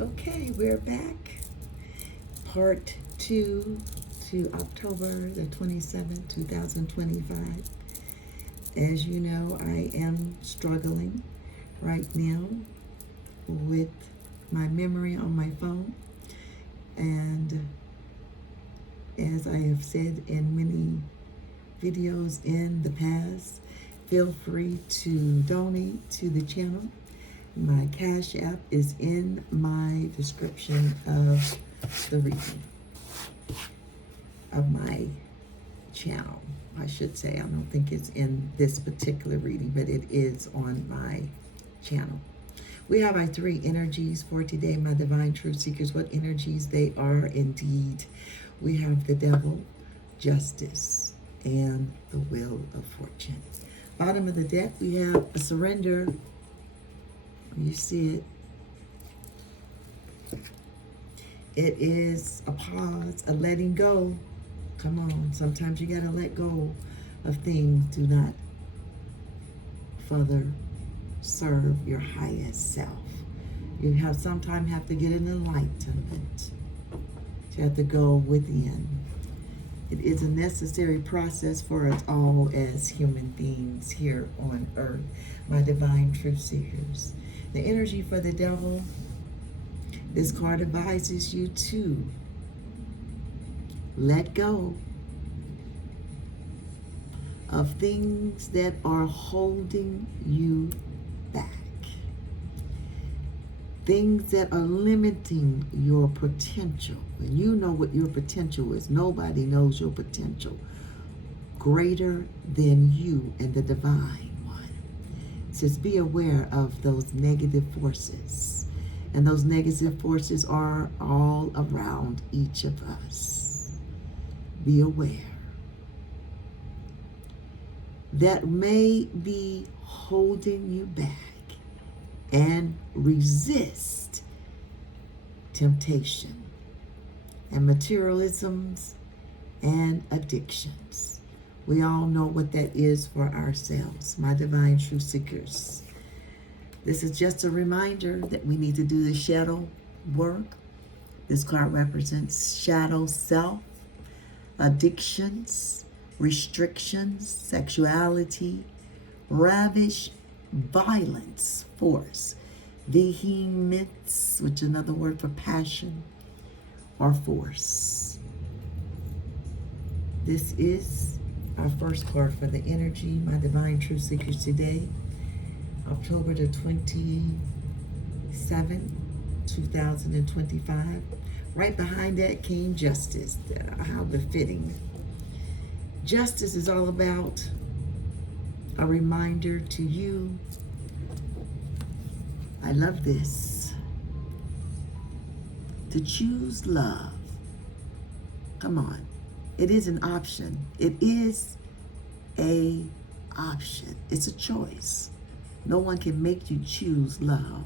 Okay, we're back. Part 2 to October the 27th, 2025. As you know, I am struggling right now with my memory on my phone. And as I have said in many videos in the past, feel free to donate to the channel. My Cash App is in my description of the reading of my channel, I should say. I don't think it's in this particular reading, but it is on my channel. We have our 3 energies for today, my divine truth seekers. What energies they are indeed. We have the devil, justice, and the wheel of fortune. Bottom of the deck, we have a surrender. You see it. It is a pause, a letting go. Come on, sometimes you gotta let go of things. Do not further serve your highest self. You sometimes have to get an enlightenment. You have to go within. It is a necessary process for us all as human beings here on earth, my divine truth seekers. The energy for the devil, this card advises you to let go of things that are holding you back. Things that are limiting your potential. And you know what your potential is. Nobody knows your potential greater than you and the divine one. It says be aware of those negative forces. And those negative forces are all around each of us. Be aware. That may be holding you back, and resist temptation and materialisms and addictions. We all know what that is for ourselves, my divine truth seekers. This is just a reminder that we need to do the shadow work. This card represents shadow self, addictions, restrictions, sexuality, ravish, violence, force, vehemence, which is another word for passion or force. This is our first card for the energy, my divine truth seekers today, October the 27th, 2025. Right behind that came justice. How befitting. Justice is all about a reminder to you. I love this. To choose love. Come on. It is an option. It is a option. It's a choice. No one can make you choose love.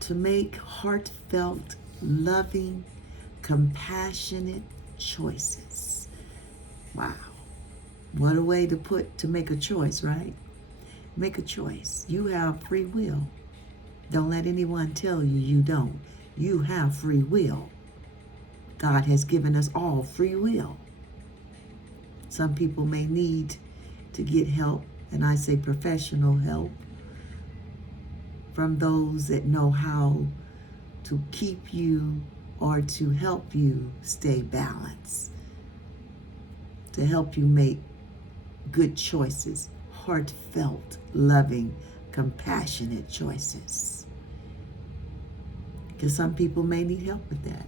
To make heartfelt, loving, compassionate choices. Wow. What a way to make a choice, right? Make a choice. You have free will. Don't let anyone tell you you don't. You have free will. God has given us all free will. Some people may need to get help, and I say professional help, from those that know how to keep you or to help you stay balanced, to help you make good choices, heartfelt, loving, compassionate choices. Because some people may need help with that.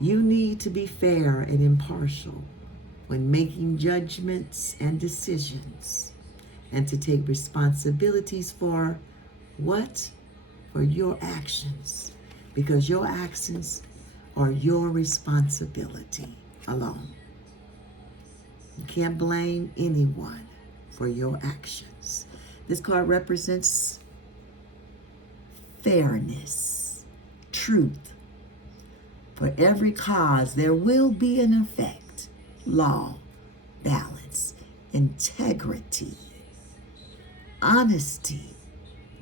You need to be fair and impartial when making judgments and decisions, and to take responsibilities for what? For your actions. Because your actions are your responsibility alone. You can't blame anyone for your actions. This card represents fairness, truth. For every cause, there will be an effect, law, balance, integrity, honesty,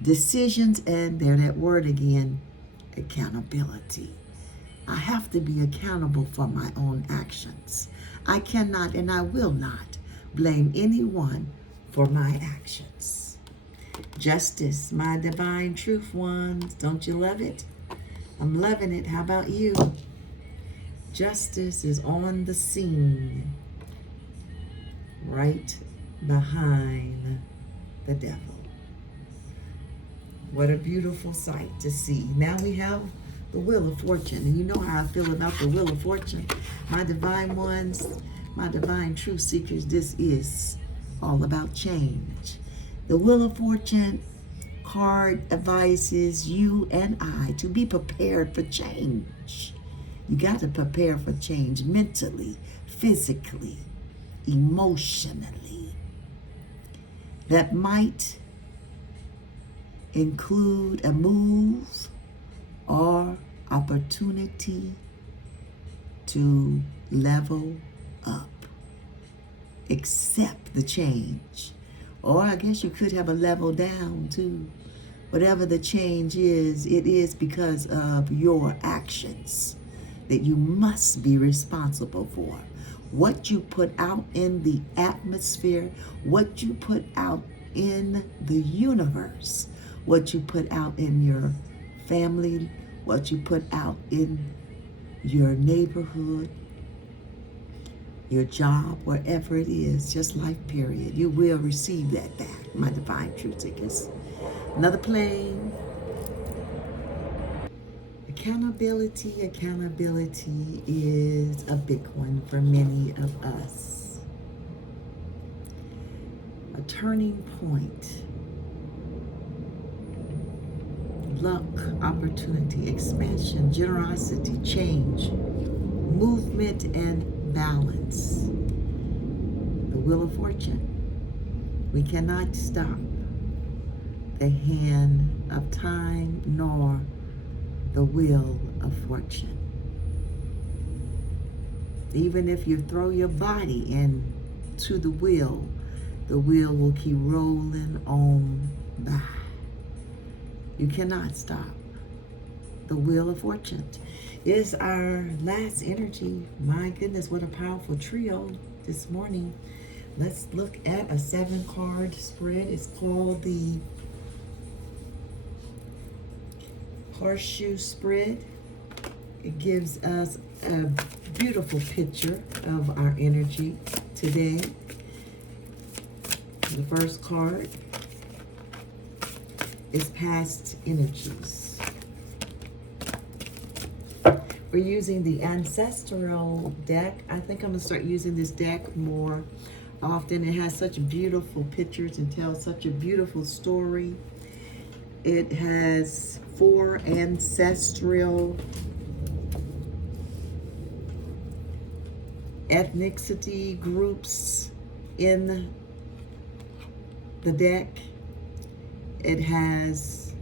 decisions, and there that word again, accountability. I have to be accountable for my own actions. I cannot and I will not blame anyone for my actions. Justice, my divine truth ones. Don't you love it? I'm loving it. How about you? Justice is on the scene, right behind the devil. What a beautiful sight to see. Now we have the Wheel of Fortune. And you know how I feel about the Wheel of Fortune. My divine ones, my divine truth seekers, this is all about change. The Wheel of Fortune card advises you and I to be prepared for change. You got to prepare for change mentally, physically, emotionally. That might include a move or opportunity to level up. Accept the change. Or I guess you could have a level down too. Whatever the change is, it is because of your actions that you must be responsible for. What you put out in the atmosphere, what you put out in the universe, what you put out in your family, what you put out in your neighborhood, your job, wherever it is, just life period. You will receive that back, my divine truth seekers. Another plane. Accountability is a big one for many of us. A turning point. Luck, opportunity, expansion, generosity, change, movement, and balance. The Wheel of Fortune. We cannot stop the hand of time nor the wheel of fortune. Even if you throw your body into the wheel will keep rolling on by. You cannot stop the Wheel of Fortune. It is our last energy. My goodness, what a powerful trio this morning. Let's look at a 7-card spread. It's called the Horseshoe Spread. It gives us a beautiful picture of our energy today. The first card is past energies. We're using the ancestral deck. I think I'm gonna start using this deck more often. It has such beautiful pictures and tells such a beautiful story. It has 4 ancestral ethnicity groups in the deck. It has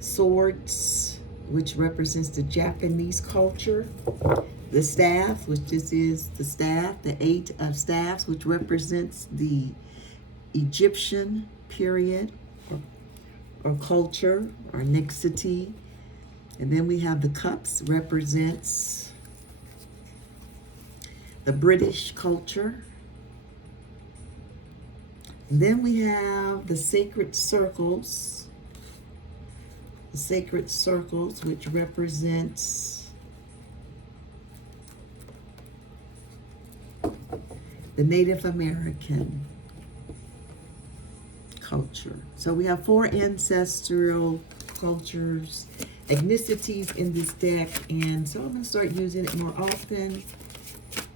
swords, which represents the Japanese culture. The staff, which this is the staff, the 8 of staffs, which represents the Egyptian period or culture or ethnicity. And then we have the cups, represents the British culture. And then we have the sacred circles. The sacred circles, which represents the Native American culture. So we have 4 ancestral cultures, ethnicities in this deck, and so I'm going to start using it more often.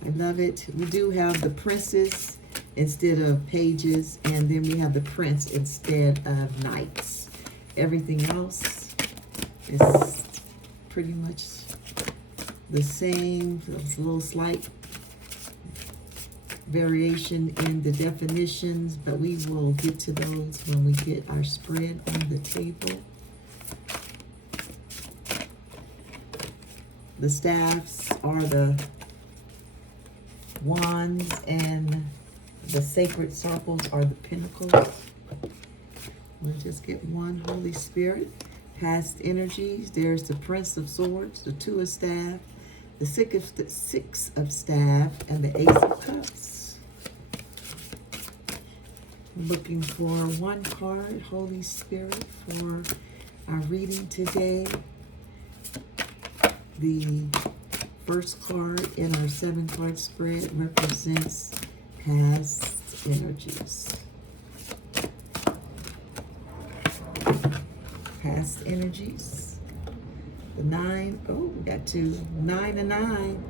I love it. We do have the princes instead of pages, and then we have the prince instead of knights. Everything else is pretty much the same. There's a little slight variation in the definitions, but we will get to those when we get our spread on the table. The staffs are the wands, and the sacred circles are the pinnacles. We'll just get one. Holy Spirit, past energies. There's the Prince of Swords, the Two of Staff, the Six of Staff, and the Ace of Cups. Looking for one card, Holy Spirit, for our reading today. The first card in our 7-card spread represents past energies. Past energies. The 9, oh, we got 2. 9 and 9.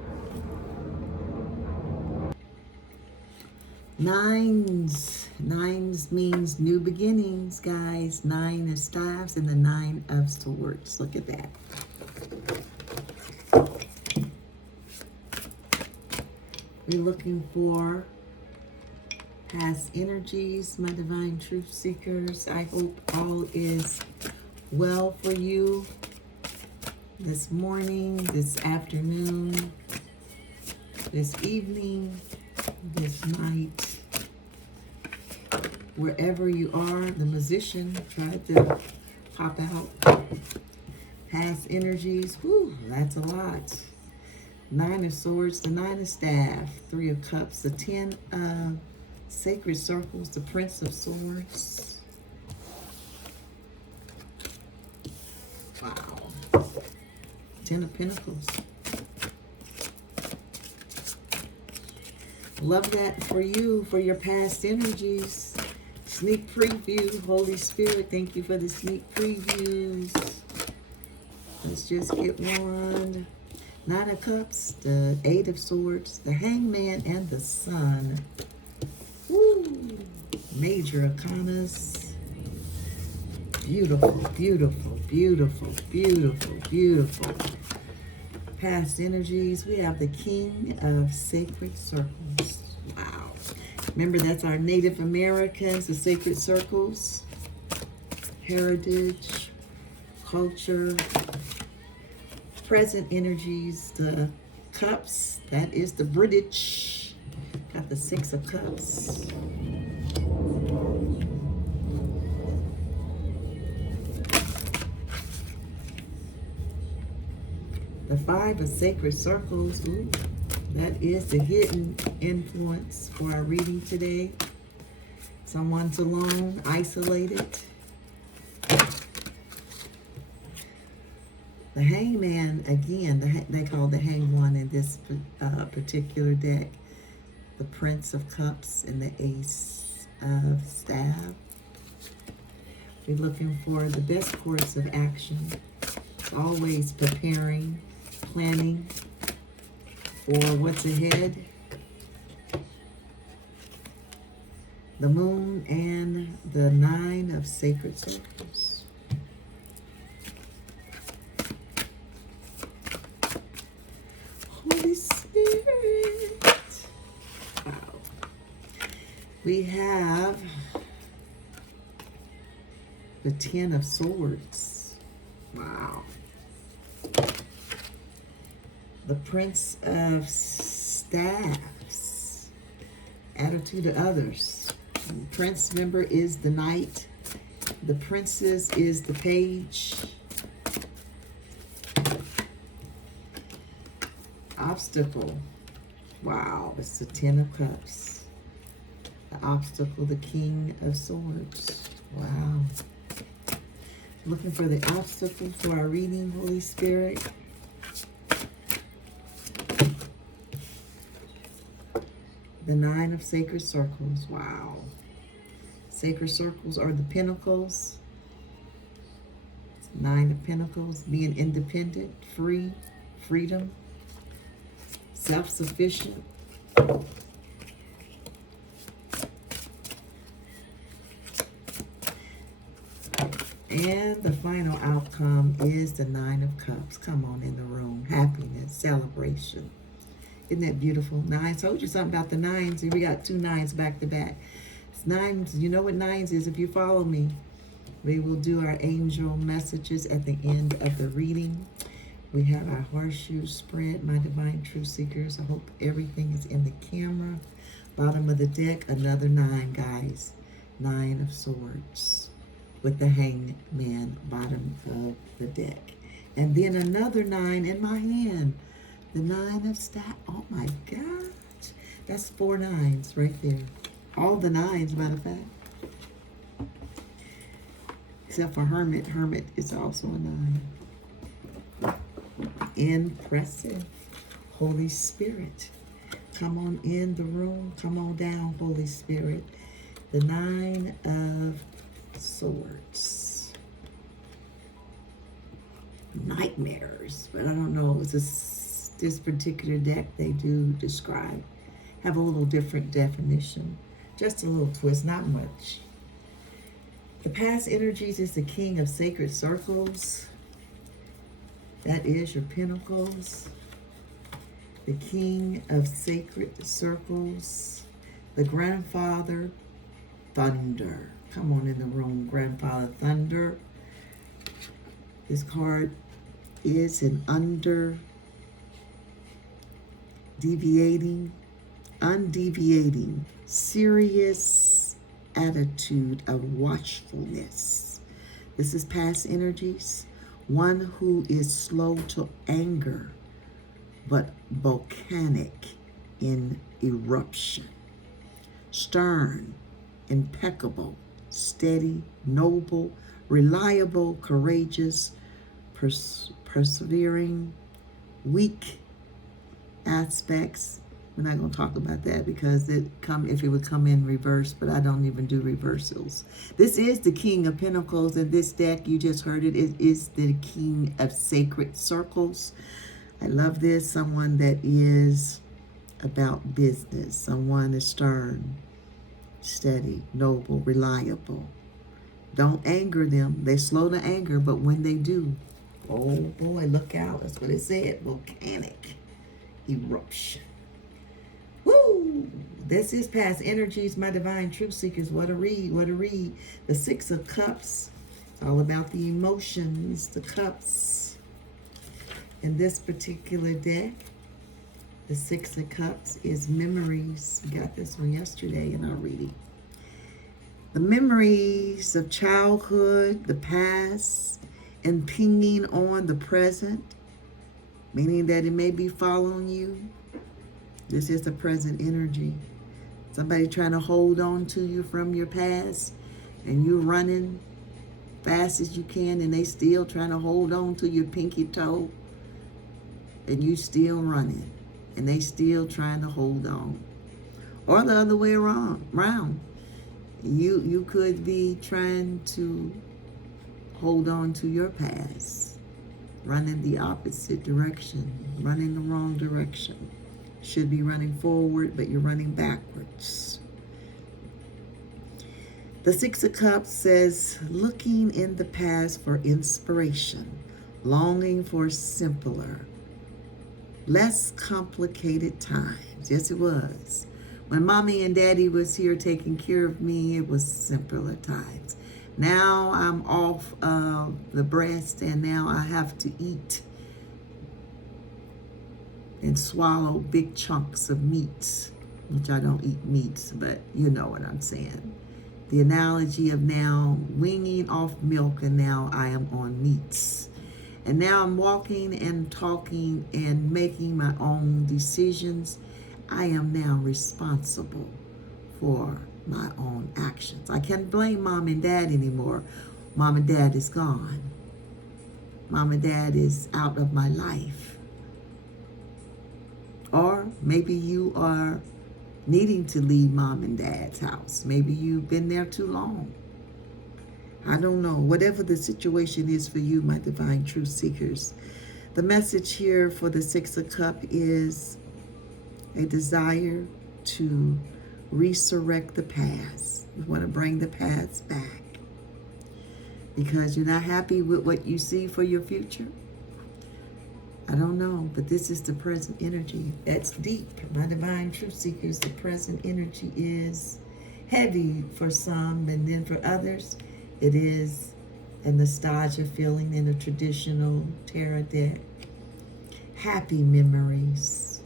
Nines means new beginnings, guys. 9 of staffs and the 9 of swords. Look at that. We're looking for past energies, my divine truth seekers. I hope all is well for you this morning, this afternoon, this evening, this night. Wherever you are, the musician tried to pop out. Past energies, whew, that's a lot. 9 of swords, the 9 of staff, 3 of cups, the 10 of sacred circles, the Prince of Swords. Wow. 10 of pentacles. Love that for you, for your past energies. Sneak preview. Holy Spirit, thank you for the sneak previews. Let's just get one. 9 of cups, the 8 of swords, the hangman, and the sun. Woo! Major arcanas. Beautiful, beautiful, beautiful, beautiful, beautiful. Past energies, we have the King of Sacred Circles. Wow. Remember, that's our Native Americans, the sacred circles. Heritage, culture. Present energies, the cups, that is the British. Got the 6 of cups. The 5 of sacred circles, ooh, that is the hidden influence for our reading today. Someone's alone, isolated. The hangman, again, they call the hang one in this particular deck. The Prince of Cups and the Ace of Staff. We're looking for the best course of action. Always preparing, planning for what's ahead. The Moon and the 9 of sacred circles. Holy Spirit. Wow. We have the 10 of swords. Wow. The Prince of Staffs. Attitude to others. The Prince, member, is the Knight. The Princess is the Page. Obstacle. Wow, it's the 10 of Cups. The obstacle, the King of Swords. Wow. Looking for the obstacle for our reading, Holy Spirit. The 9 of sacred circles. Wow. Sacred circles are the pentacles. 9 of pentacles, being independent, free, freedom, self-sufficient. And the final outcome is the 9 of Cups. Come on in the room. Happiness, celebration. Isn't that beautiful? 9. Told you something about the 9s. We got 2 9s back to back. It's 9s. You know what 9s is if you follow me. We will do our angel messages at the end of the reading. We have our horseshoe spread, my divine truth seekers. I hope everything is in the camera. Bottom of the deck, another 9, guys. 9 of swords. with the hangman bottom of the deck. And then another 9 in my hand. The 9 of staff. Oh my gosh. That's 4 9s right there. All the 9s, matter of fact. Except for Hermit. Hermit is also a 9. Impressive. Holy Spirit. Come on in the room. Come on down, Holy Spirit. The 9 of Swords. Nightmares. But I don't know. It's this particular deck they do describe. Have a little different definition. Just a little twist. Not much. The past energies is the King of Sacred Circles. That is your Pentacles. The King of Sacred Circles. The Grandfather Thunder. Come on in the room, Grandfather Thunder. This card is an undeviating, serious attitude of watchfulness. This is past energies. One who is slow to anger, but volcanic in eruption. Stern, impeccable, steady, noble, reliable, courageous, persevering, weak aspects. We're not going to talk about that because if it would come in reverse, but I don't even do reversals. This is the King of Pentacles, and this deck, you just heard it, it is the King of Sacred Circles. I love this. Someone that is about business. Someone is stern, steady, noble, reliable. Don't anger them. They're slow to anger, but when they do, oh boy, look out. That's what it said. Volcanic eruption. Woo! This is past energies, my divine truth seekers. What a read, what a read. The 6 of Cups. It's all about the emotions, the cups. In this particular deck, the 6 of Cups is memories. We got this one yesterday in our reading. The memories of childhood, the past, impinging on the present, meaning that it may be following you. This is the present energy. Somebody trying to hold on to you from your past, and you're running fast as you can, and they still trying to hold on to your pinky toe, and you still running, and they still trying to hold on. Or the other way around. You could be trying to hold on to your past, running the opposite direction, running the wrong direction. Should be running forward, but you're running backwards. The 6 of Cups says, looking in the past for inspiration, longing for simpler, less complicated times. Yes, it was. When mommy and daddy was here taking care of me, it was simpler times. Now I'm off the breast, and now I have to eat and swallow big chunks of meats, which I don't eat meats, but you know what I'm saying. The analogy of now weaning off milk, and now I am on meats. And now I'm walking and talking and making my own decisions. I am now responsible for my own actions. I can't blame mom and dad anymore. Mom and dad is gone. Mom and dad is out of my life. Or maybe you are needing to leave mom and dad's house. Maybe you've been there too long. I don't know. Whatever the situation is for you, my divine truth seekers, the message here for the 6 of Cups is a desire to resurrect the past. You want to bring the past back because you're not happy with what you see for your future. I don't know, but this is the present energy. That's deep. My divine truth seekers, the present energy is heavy for some, and then for others, it is a nostalgia feeling in a traditional tarot deck. Happy memories.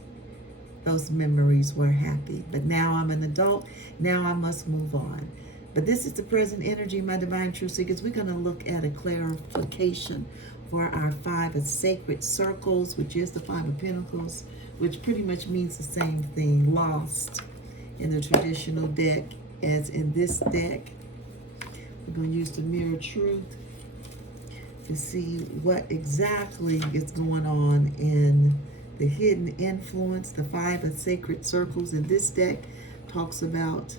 Those memories were happy. But now I'm an adult. Now I must move on. But this is the present energy, my divine truth seekers. We're going to look at a clarification for our 5 of sacred circles, which is the 5 of pentacles, which pretty much means the same thing, lost in the traditional deck as in this deck. We're going to use the mirror truth to see what exactly is going on in the hidden influence. The 5 of sacred circles in this deck talks about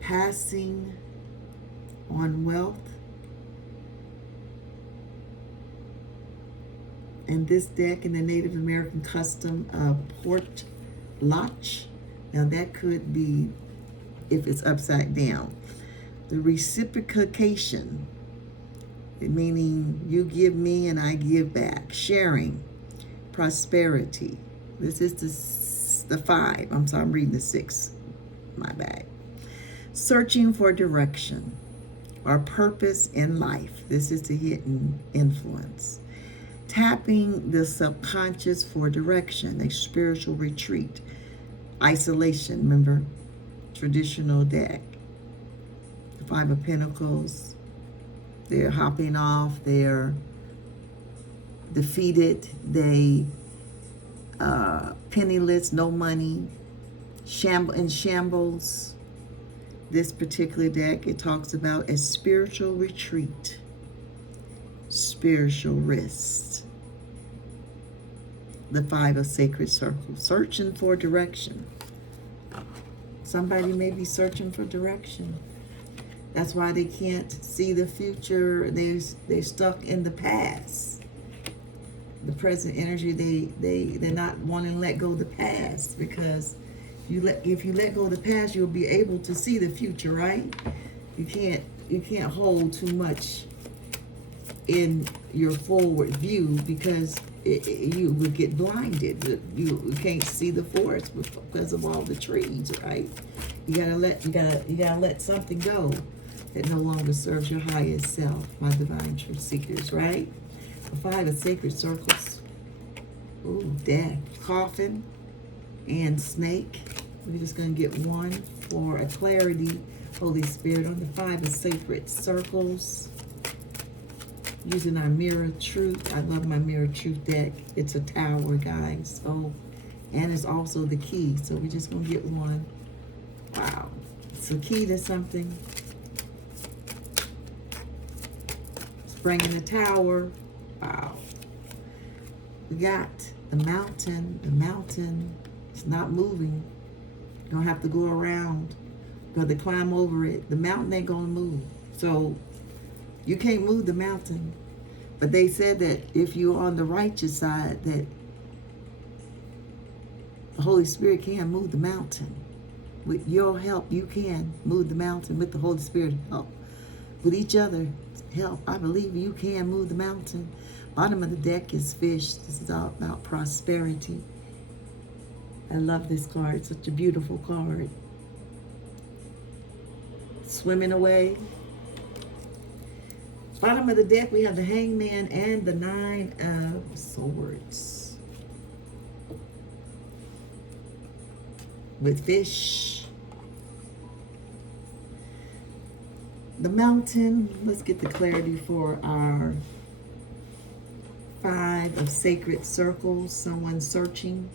passing on wealth. And this deck in the Native American custom of potlatch. Now that could be, if it's upside down, the reciprocation, meaning you give me and I give back. Sharing, prosperity. This is the 5. I'm sorry, I'm reading the 6. My bad. Searching for direction or purpose in life. This is the hidden influence. Tapping the subconscious for direction, a spiritual retreat. Isolation, remember, traditional deck. The 5 of Pentacles, they're hopping off, they're defeated, they penniless, no money, in shambles. This particular deck, it talks about a spiritual retreat, spiritual rest. The 5 of sacred circles, searching for direction. Somebody may be searching for direction. That's why they can't see the future. They're stuck in the past. The present energy, they're not wanting to let go of the past, because if you let go of the past, you'll be able to see the future, right? You can't hold too much in your forward view, because you would get blinded. You can't see the forest because of all the trees, right? You gotta let something go that no longer serves your highest self, my divine truth seekers, right? The 5 of sacred circles. Ooh, death, coffin, and snake. We're just going to get one for a clarity, Holy Spirit, on the 5 of sacred circles. Using our mirror truth. I love my mirror truth deck. It's a tower, guys. So, and it's also the key. So we're just going to get one. Wow. It's a key to something. Bringing the tower. Wow. We got the mountain. The mountain is not moving. You don't have to go around. You have to climb over it. The mountain ain't going to move. So you can't move the mountain. But they said that if you're on the righteous side, that the Holy Spirit can move the mountain. With your help, you can move the mountain with the Holy Spirit help. With each other help, I believe you can move the mountain. Bottom of the deck is fish. This is all about prosperity. I love this card. Such a beautiful card. Swimming away. Bottom of the deck, we have the Hangman and the 9 of Swords. With fish. The mountain. Let's get the clarity for our 5 of sacred circles. Someone searching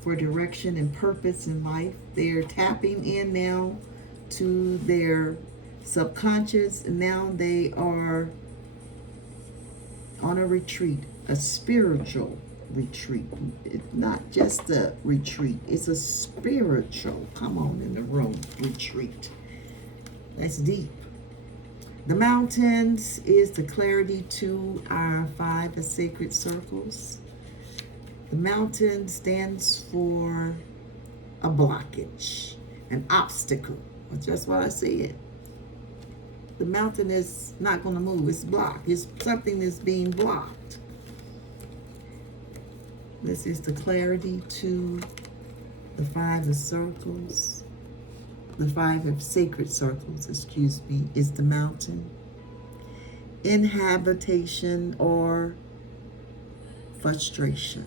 for direction and purpose in life. They're tapping in now to their subconscious, and now they are on a retreat, a spiritual retreat. It's not just a retreat, it's a spiritual, come on in the room, retreat. That's deep. The mountains is the clarity to our 5 of sacred circles. The mountain stands for a blockage, an obstacle. That's why I see it. The mountain is not going to move. It's blocked. It's something that's being blocked. This is the clarity to the 5 of circles. The 5 of sacred circles, excuse me, is the mountain. Inhabitation or frustration.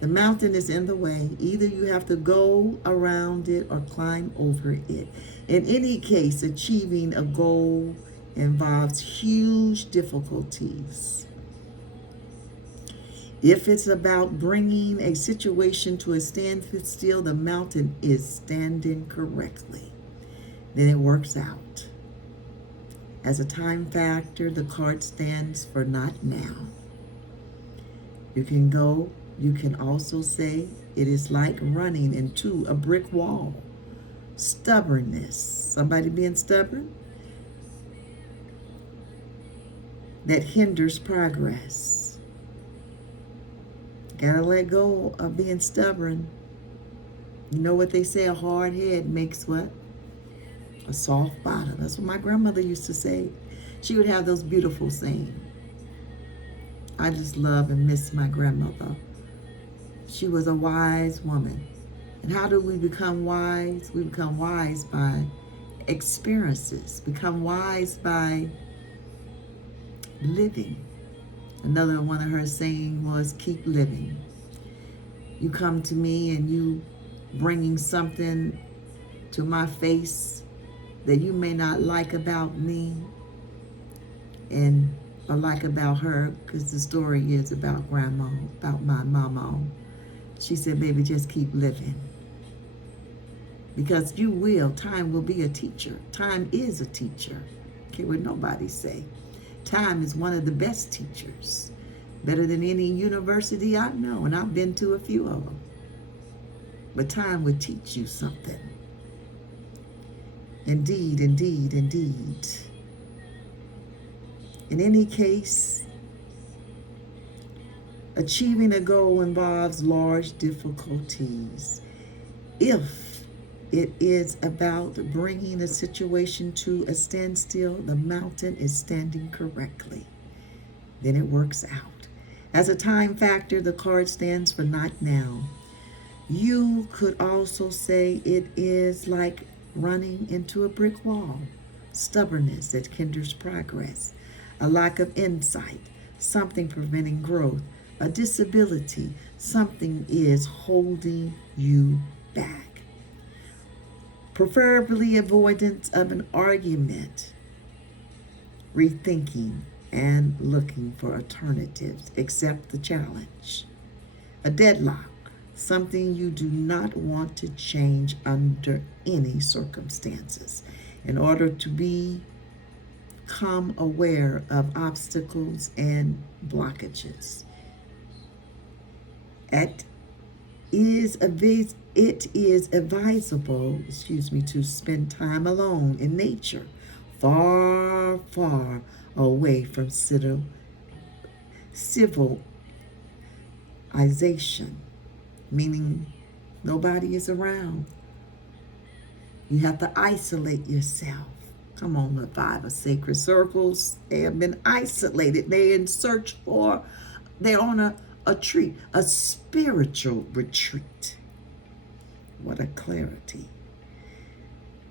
The mountain is in the way. Either you have to go around it or climb over it. In any case, achieving a goal involves huge difficulties. If it's about bringing a situation to a standstill, the mountain is standing correctly. Then it works out. As a time factor, the card stands for not now. You can also say it is like running into a brick wall. Stubbornness. Somebody being stubborn? That hinders progress. Gotta let go of being stubborn. You know what they say, a hard head makes what? A soft bottom. That's what my grandmother used to say. She would have those beautiful sayings. I just love and miss my grandmother. She was a wise woman. And how do we become wise? We become wise by experiences, become wise by living. Another one of her saying was, keep living. You come to me and you bringing something to my face that you may not like about me and or like about her, because the story is about grandma, about my mama. She said, baby, just keep living. Because time will be a teacher. Time is a teacher. Care what nobody say. Time is one of the best teachers. Better than any university I know, and I've been to a few of them. But time will teach you something. Indeed, indeed, indeed. In any case, achieving a goal involves large difficulties. If it is about bringing a situation to a standstill, the mountain is standing correctly. Then it works out. As a time factor, the card stands for not now. You could also say it is like running into a brick wall. Stubbornness that hinders progress. A lack of insight, something preventing growth. A disability, something is holding you back. Preferably avoidance of an argument. Rethinking and looking for alternatives. Accept the challenge. A deadlock, something you do not want to change under any circumstances. In order to become aware of obstacles and blockages. It is advisable, to spend time alone in nature, far, far away from civilization, meaning nobody is around. You have to isolate yourself. Come on, the 5 of sacred circles. They have been isolated. They're in search for, they're on a retreat, a spiritual retreat. What a clarity.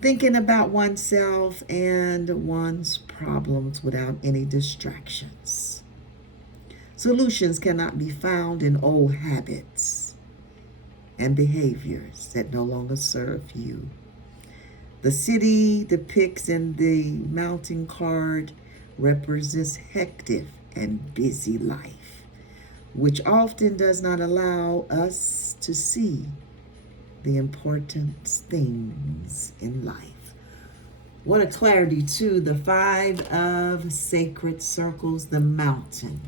Thinking about oneself and one's problems without any distractions. Solutions cannot be found in old habits and behaviors that no longer serve you. The city depicts in the mountain card represents hectic and busy life, which often does not allow us to see the important things in life. What a clarity too. The 5 of sacred circles, the mountain.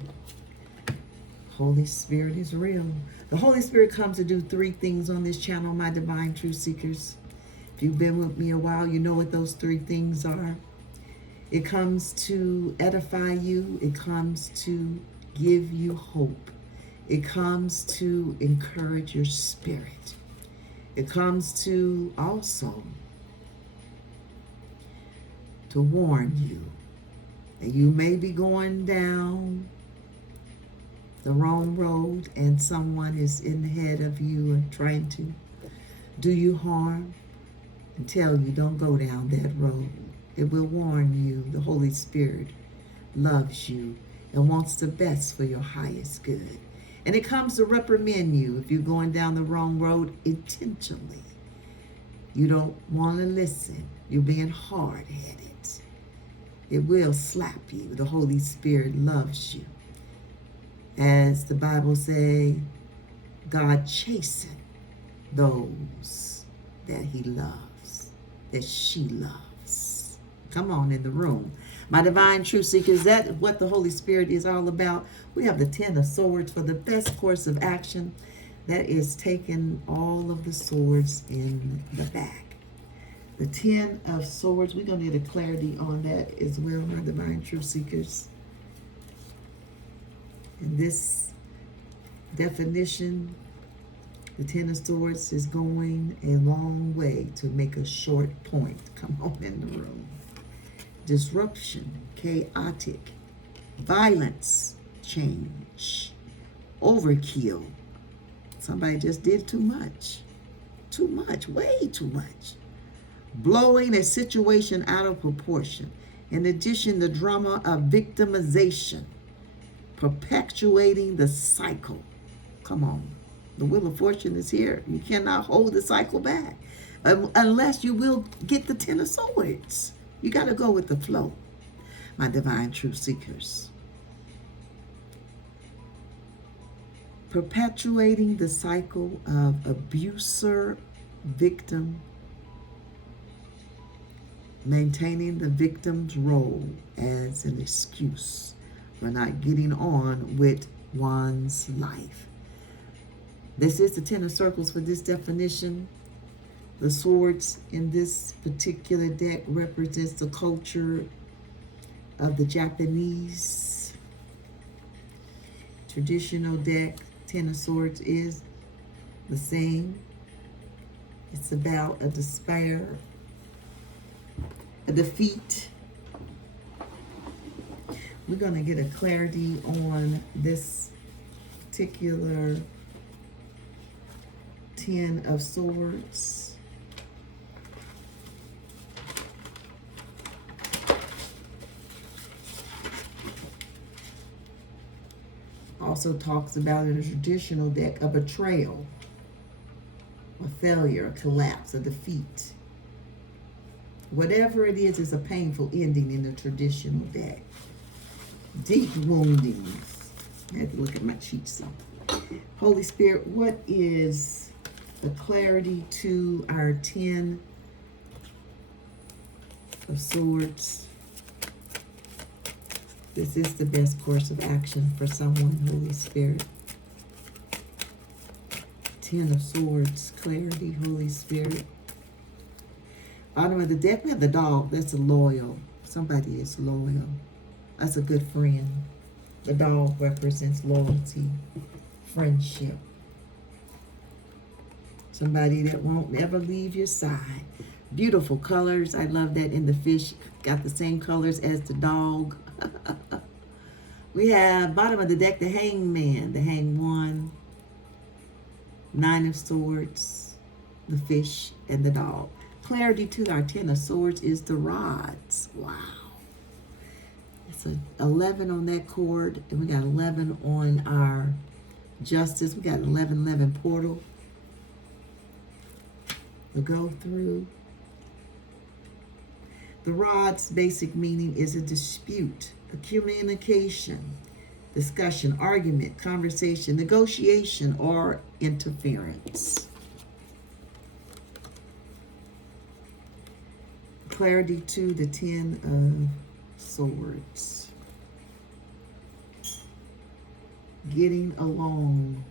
Holy Spirit is real. The Holy Spirit comes to do 3 things on this channel, my divine truth seekers. If you've been with me a while, you know what those 3 things are. It comes to edify you. It comes to give you hope. It comes to encourage your spirit. It comes to also to warn you that you may be going down the wrong road and someone is in ahead of you and trying to do you harm and tell you don't go down that road. It will warn you. The Holy Spirit loves you and wants the best for your highest good. And it comes to reprimand you if you're going down the wrong road intentionally. You don't want to listen. You're being hard-headed. It will slap you. The Holy Spirit loves you. As the Bible says, God chasten those that he loves, that she loves. Come on in the room. My divine truth seekers, that what the Holy Spirit is all about. We have the 10 of Swords for the best course of action. That is taking all of the swords in the back. The 10 of Swords, we're going to get a clarity on that as well, my divine truth seekers. In this definition, the 10 of Swords is going a long way to make a short point. Come on in the room. Disruption, chaotic, violence, change, overkill. Somebody just did too much. Too much, way too much. Blowing a situation out of proportion. In addition, the drama of victimization, perpetuating the cycle. Come on. The Wheel of Fortune is here. You cannot hold the cycle back unless you will get the 10 of Swords. You got to go with the flow, my divine truth seekers. Perpetuating the cycle of abuser, victim, maintaining the victim's role as an excuse for not getting on with one's life. This is the 10 of Circles for this definition. The swords in this particular deck represents the culture of the Japanese. Traditional deck, 10 of Swords, is the same. It's about a despair, a defeat. We're going to get a clarity on this particular 10 of Swords. Also talks about in a traditional deck a betrayal, a failure, a collapse, a defeat. Whatever it is a painful ending in the traditional deck. Deep woundings. I had to look at my cheat sheet. Holy Spirit, what is the clarity to our 10 of Swords? This is the best course of action for someone, Holy Spirit. 10 of Swords, clarity, Holy Spirit. Bottom of the deck, we have the dog. That's a loyal. Somebody is loyal. That's a good friend. The dog represents loyalty, friendship. Somebody that won't ever leave your side. Beautiful colors. I love that in the fish. Got the same colors as the dog. We have bottom of the deck, the Hangman, the Hang One, 9 of Swords, the fish, and the dog. Clarity to our 10 of Swords is the rods. Wow. It's an 11 on that cord, and we got 11 on our Justice. We got 11 portal. The go through. The rod's basic meaning is a dispute, a communication, discussion, argument, conversation, negotiation, or interference. Clarity to the 10 of Swords. Getting along,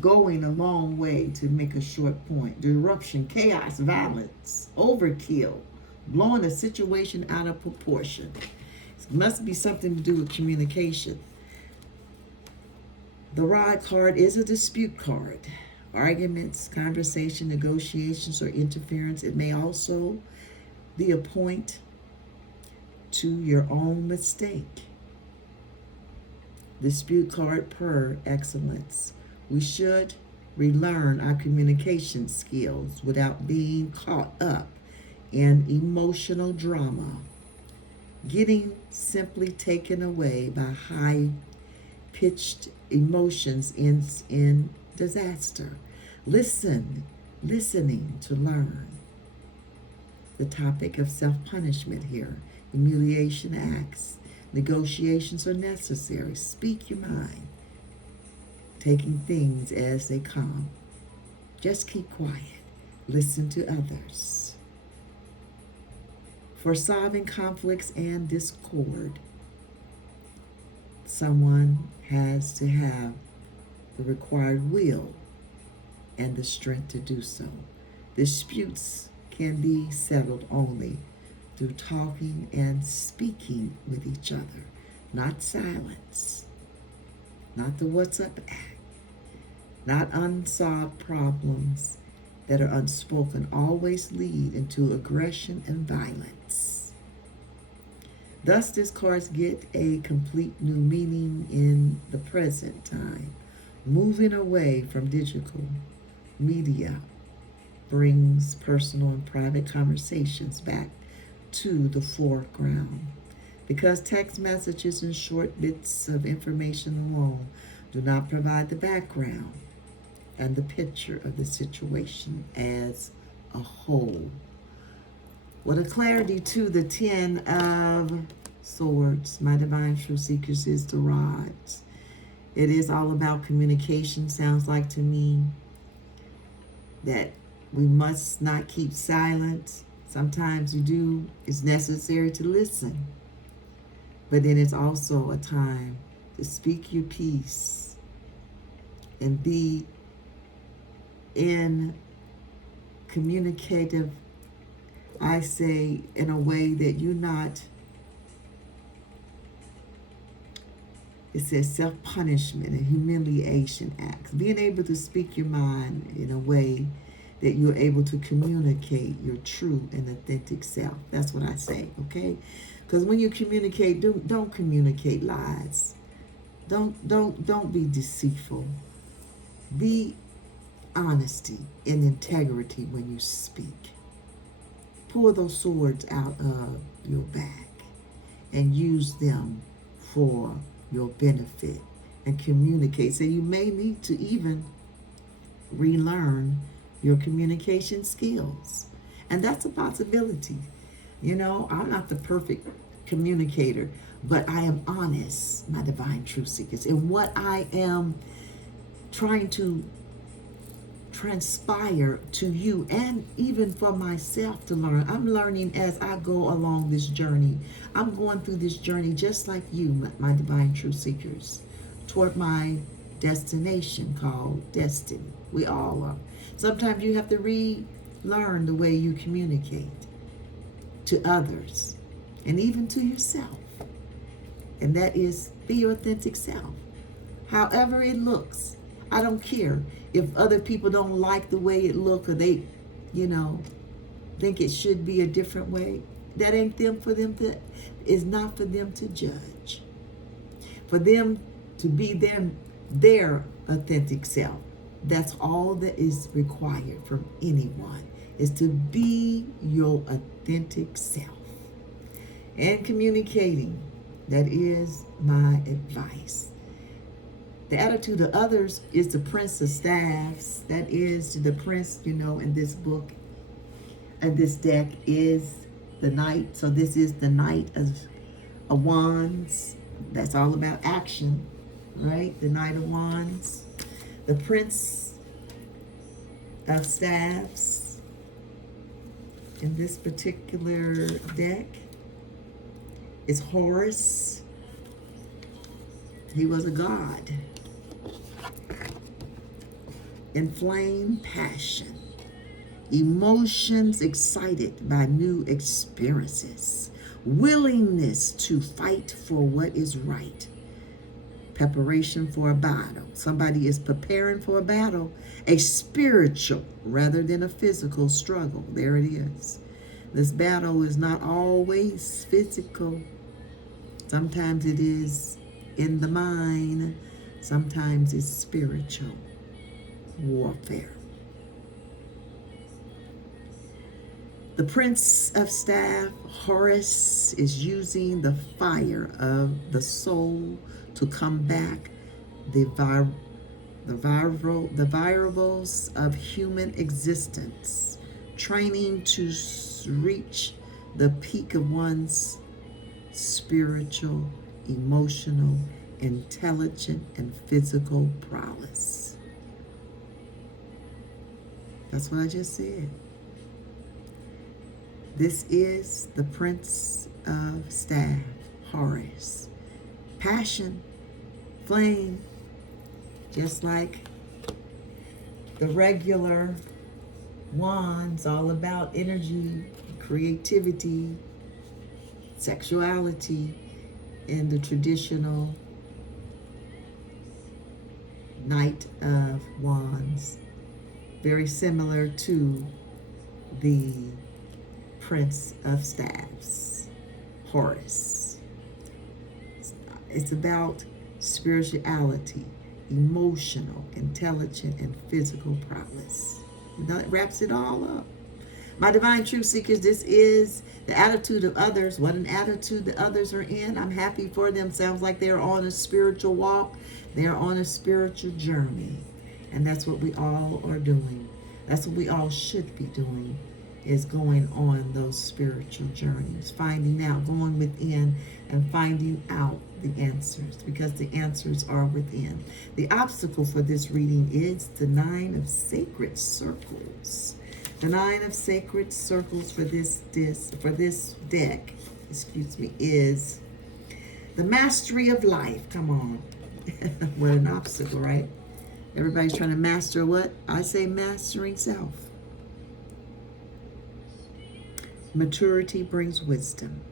going a long way to make a short point. Disruption, chaos, violence, overkill, blowing a situation out of proportion. It must be something to do with communication. The Rod card is a dispute card. Arguments, conversation, negotiations, or interference. It may also be a point to your own mistake. Dispute card per excellence. We should relearn our communication skills without being caught up in emotional drama, getting simply taken away by high pitched emotions in disaster. Listening to learn. The topic of self-punishment here. Humiliation acts. Negotiations are necessary. Speak your mind. Taking things as they come. Just keep quiet. Listen to others. For solving conflicts and discord, someone has to have the required will and the strength to do so. Disputes can be settled only through talking and speaking with each other, not silence, not the what's up act, not unsolved problems that are unspoken always lead into aggression and violence. Thus, discards get a complete new meaning in the present time. Moving away from digital media brings personal and private conversations back to the foreground. Because text messages and short bits of information alone do not provide the background and the picture of the situation as a whole. What a clarity to the 10 of Swords, my divine truth seekers, is the rods. It is all about communication, sounds like to me, that we must not keep silent. Sometimes it's necessary to listen. But then it's also a time to speak your piece and be in communicative, I say, in a way that you're not, it says self-punishment and humiliation acts. Being able to speak your mind in a way that you're able to communicate your true and authentic self. That's what I say, okay? Because when you communicate, don't communicate lies. Don't be deceitful. Be honesty and integrity when you speak. Pull those swords out of your back and use them for your benefit and communicate. So you may need to even relearn your communication skills. And that's a possibility. You know, I'm not the perfect communicator, but I am honest, my divine truth seekers, in what I am trying to transpire to you and even for myself to learn. I'm learning as I go along this journey. I'm going through this journey just like you, my divine truth seekers, toward my destination called destiny. We all are. Sometimes you have to relearn the way you communicate to others and even to yourself. And that is be your authentic self. However it looks. I don't care if other people don't like the way it looks or they, think it should be a different way. That ain't is not for them to judge. For them to be their authentic self. That's all that is required from anyone, is to be your authentic self. And communicating, that is my advice. The attitude of others is the Prince of Staffs. That is the Prince, in this book and this deck is the Knight. So this is the Knight of Wands. That's all about action, right? The Knight of Wands. The Prince of Staffs in this particular deck is Horus. He was a god. Inflamed passion, emotions excited by new experiences, willingness to fight for what is right, preparation for a battle. Somebody is preparing for a battle, a spiritual rather than a physical struggle. There it is. This battle is not always physical. Sometimes it is in the mind. Sometimes it's spiritual warfare. The Prince of Staff, Horus, is using the fire of the soul to come back the variables of human existence, training to reach the peak of one's spiritual, emotional, intelligent, and physical prowess. That's what I just said. This is the Prince of Staff, Horus. Passion, flame, just like the regular wands, all about energy, creativity, sexuality, in the traditional Knight of Wands. Very similar to the Prince of Staffs, Horus. It's about spirituality, emotional, intelligent, and physical prowess. That wraps it all up. My divine truth seekers, this is the attitude of others. What an attitude the others are in. I'm happy for them. Sounds like they're on a spiritual walk. They're on a spiritual journey. And that's what we all are doing. That's what we all should be doing, is going on those spiritual journeys, finding out, going within and finding out the answers, because the answers are within. The obstacle for this reading is the 9 of Sacred Circles. The 9 of Sacred Circles for this deck, is the mastery of life. Come on. What an obstacle, right? Everybody's trying to master what? I say mastering self. Maturity brings wisdom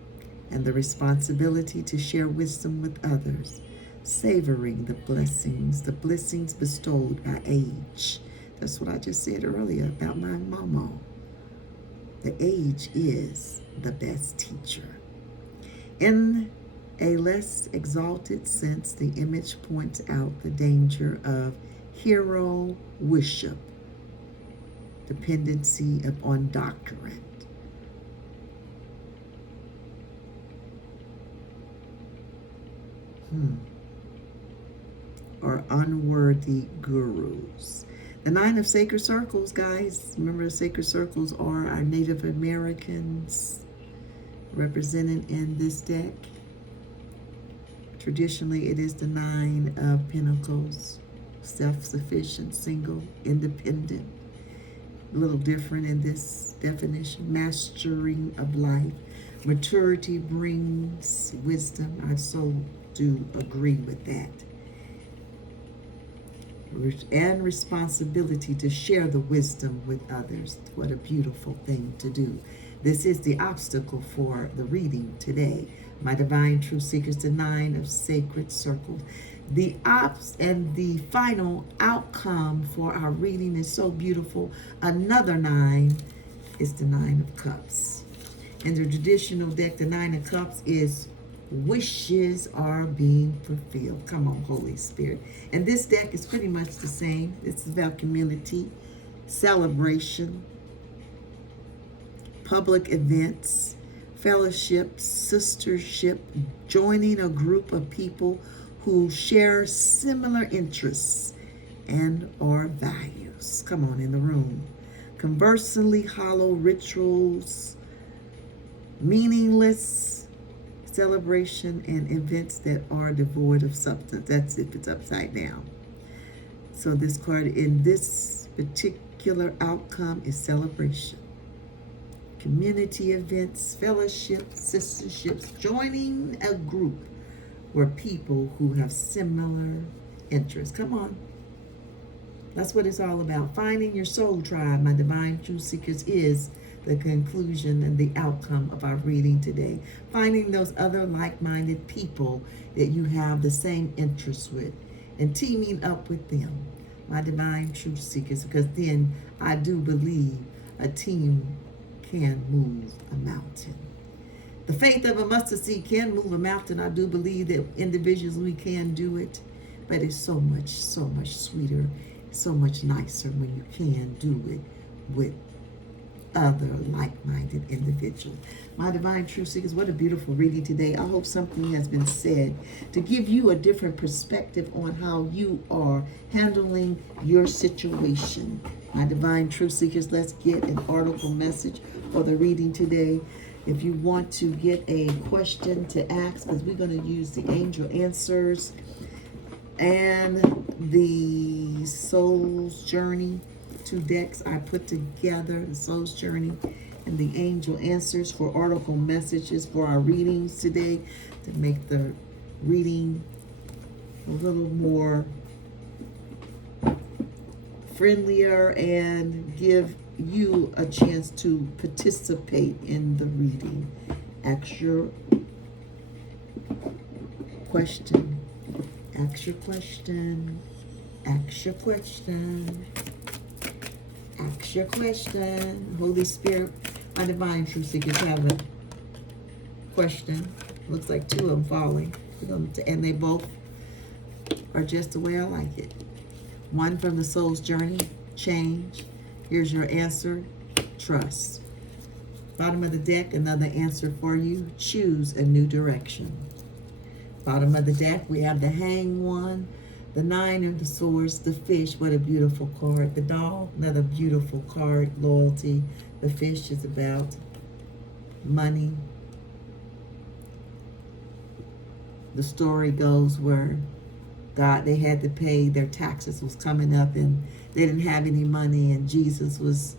and the responsibility to share wisdom with others, savoring the blessings bestowed by age. That's what I just said earlier about my mama. The age is the best teacher. In a less exalted sense, the image points out the danger of hero worship, dependency upon doctrine, or unworthy gurus. The 9 of Sacred Circles, guys, remember the Sacred Circles are our Native Americans represented in this deck. Traditionally, it is the 9 of Pentacles, self-sufficient, single, independent. A little different in this definition. Mastering of life. Maturity brings wisdom. I so do agree with that. And responsibility to share the wisdom with others. What a beautiful thing to do. This is the obstacle for the reading today. My divine truth seekers, the 9 of Sacred Circles. The final outcome for our reading is so beautiful. Another 9 is the 9 of Cups. In the traditional deck, the 9 of Cups is wishes are being fulfilled. Come on, Holy Spirit. And this deck is pretty much the same. It's about community, celebration, public events, fellowship, sistership, joining a group of people who share similar interests and or values. Come on, in the room. Conversely, hollow rituals, meaningless celebration, and events that are devoid of substance. That's if it's upside down. So this card in this particular outcome is celebration. Community events, fellowships, sisterships, joining a group where people who have similar interests. Come on. That's what it's all about. Finding your soul tribe, my divine truth seekers, is the conclusion and the outcome of our reading today. Finding those other like-minded people that you have the same interests with and teaming up with them, my divine truth seekers, because then I do believe a team can move a mountain. The faith of a mustard seed can move a mountain. I do believe that individually we can do it, but it's so much sweeter, so much nicer when you can do it with other like-minded individuals. My divine truth seekers, what a beautiful reading today. I hope something has been said to give you a different perspective on how you are handling your situation. My divine truth seekers, let's get an article message for the reading today. If you want to get a question to ask, because we're going to use the angel answers and the soul's journey, 2 decks I put together, the soul's journey and the angel answers for article messages for our readings today, to make the reading a little more friendlier and give you a chance to participate in the reading. Ask your question. Ask your question. Ask your question. Ask your question. Holy Spirit, my divine truth seekers have a question. Looks like 2 of them falling. And they both are just the way I like it. One from the soul's journey, change. Here's your answer, trust. Bottom of the deck, another answer for you, choose a new direction. Bottom of the deck, we have the hang one, the 9 of the swords, the fish, what a beautiful card. The dog, another beautiful card, loyalty. The fish is about money. The story goes where God, they had to pay, their taxes was coming up and they didn't have any money, and Jesus was,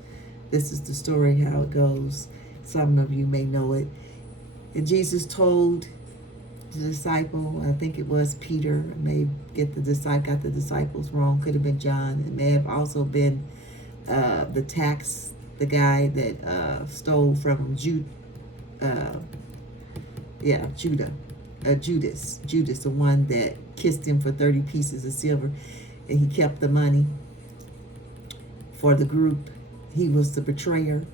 this is the story how it goes. Some of you may know it. And Jesus told the disciple, I think it was Peter, I may got the disciples wrong, could have been John, it may have also been the guy that stole from Judas, the one that kissed him for 30 pieces of silver, and he kept the money for the group. He was the betrayer.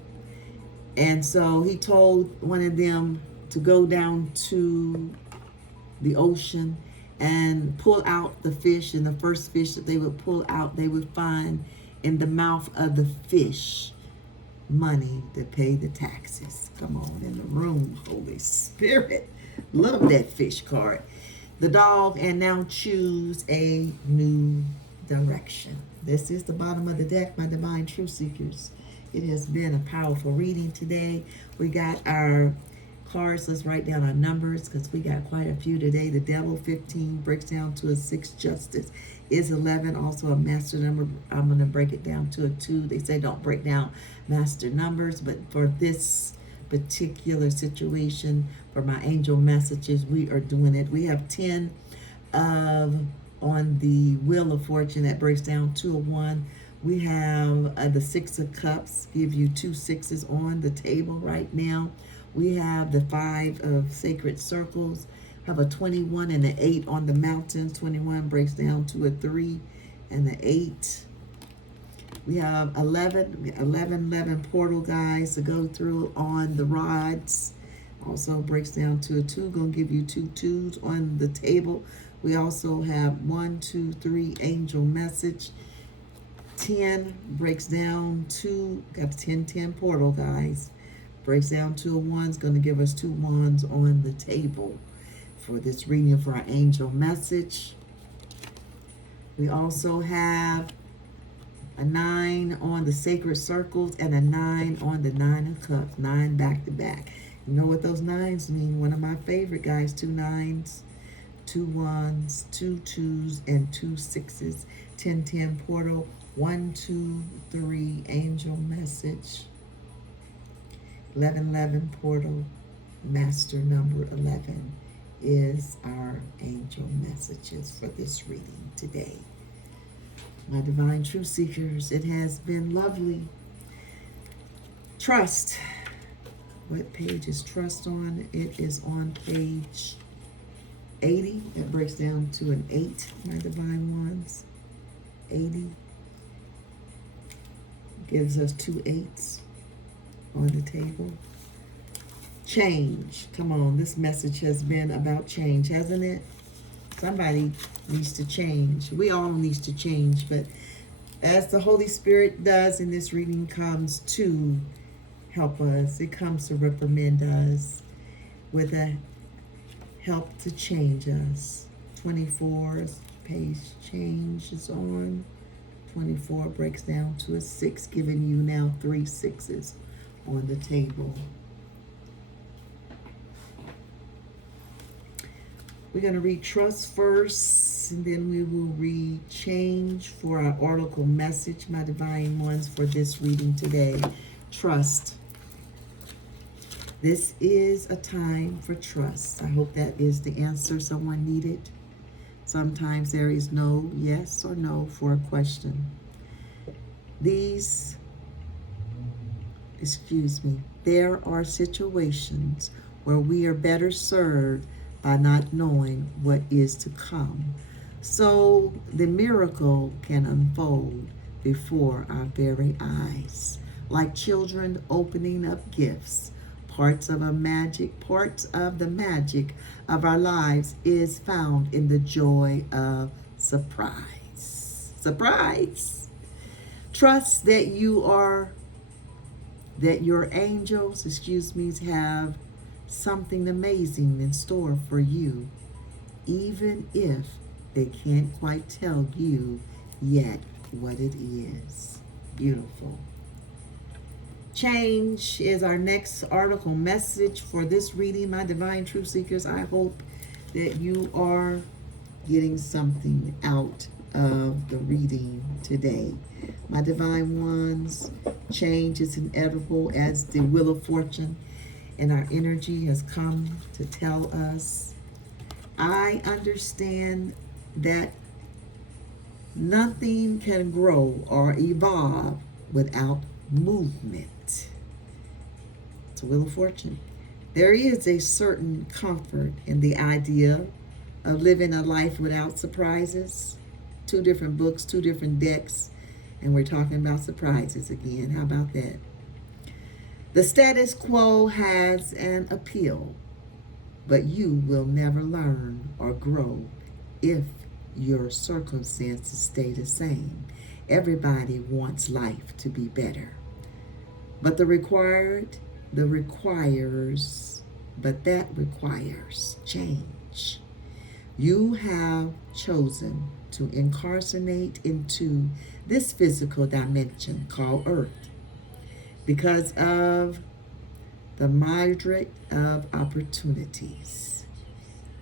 And so he told one of them to go down to the ocean and pull out the fish, and the first fish that they would pull out, they would find in the mouth of the fish money to pay the taxes. Come on in the room, Holy Spirit. Love that fish card. The dog, and now choose a new direction. This is the bottom of the deck, my divine truth seekers. It has been a powerful reading today. We got our cards. Let's write down our numbers because we got quite a few today. The devil, 15, breaks down to a 6. Justice is 11, also a master number. I'm going to break it down to a 2. They say don't break down master numbers, but for this particular situation, for my angel messages, we are doing it. We have 10 on the Wheel of Fortune that breaks down to a 1. We have the 6 of Cups, give you 2 6s on the table right now. We have the 5 of Sacred Circles, have a 21 and an 8 on the mountain. 21 breaks down to a 3 and an 8. We have 11 portal guys to go through on the rods. Also breaks down to a 2, gonna give you 2 2s on the table. We also have 1, 2, 3 angel message. 10 breaks down to, got 10 portal guys. Breaks down to a 1, is gonna give us 2 1s on the table for this reading for our angel message. We also have a 9 on the Sacred Circles and a 9 on the 9 of Cups. 9 back to back. You know what those 9s mean? One of my favorite guys, 2 9s, 2 1s, 2 2s, and 2 6s. 10 portal, 1 2 3 angel message. 11 portal, master number 11 is our angel messages for this reading today. My divine truth seekers, it has been lovely. Trust. What page is trust on? It is on page 80. That breaks down to an 8, my divine ones. 80 gives us 2 8s on the table. Change. Come on, this message has been about change, hasn't it? Somebody needs to change. We all need to change, but as the Holy Spirit does in this reading comes to help us. It comes to reprimand us with a help to change us. 24 page change is on. 24 breaks down to a 6, giving you now 3 sixes on the table. We're going to read trust first, and then we will read change for our oracle message, my divine ones, for this reading today. Trust. This is a time for trust. I hope that is the answer someone needed. Sometimes there is no yes or no for a question. There are situations where we are better served by not knowing what is to come, so the miracle can unfold before our very eyes, like children opening up gifts. Parts of the magic of our lives is found in the joy of surprise. Surprise. Trust that your angels, have something amazing in store for you, even if they can't quite tell you yet what it is. Beautiful. Change is our next article message for this reading, my divine truth seekers. I hope that you are getting something out of the reading today. My divine ones, change is inevitable as the wheel of fortune, and our energy has come to tell us. I understand that nothing can grow or evolve without movement. It's a wheel of fortune. There is a certain comfort in the idea of living a life without surprises. 2 different books, 2 different decks, and we're talking about surprises again. How about that? The status quo has an appeal, but you will never learn or grow if your circumstances stay the same. Everybody wants life to be better, but that requires change. You have chosen to incarnate into this physical dimension called Earth because of the myriad of opportunities.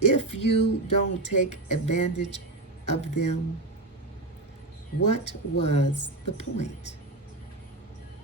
If you don't take advantage of them, what was the point?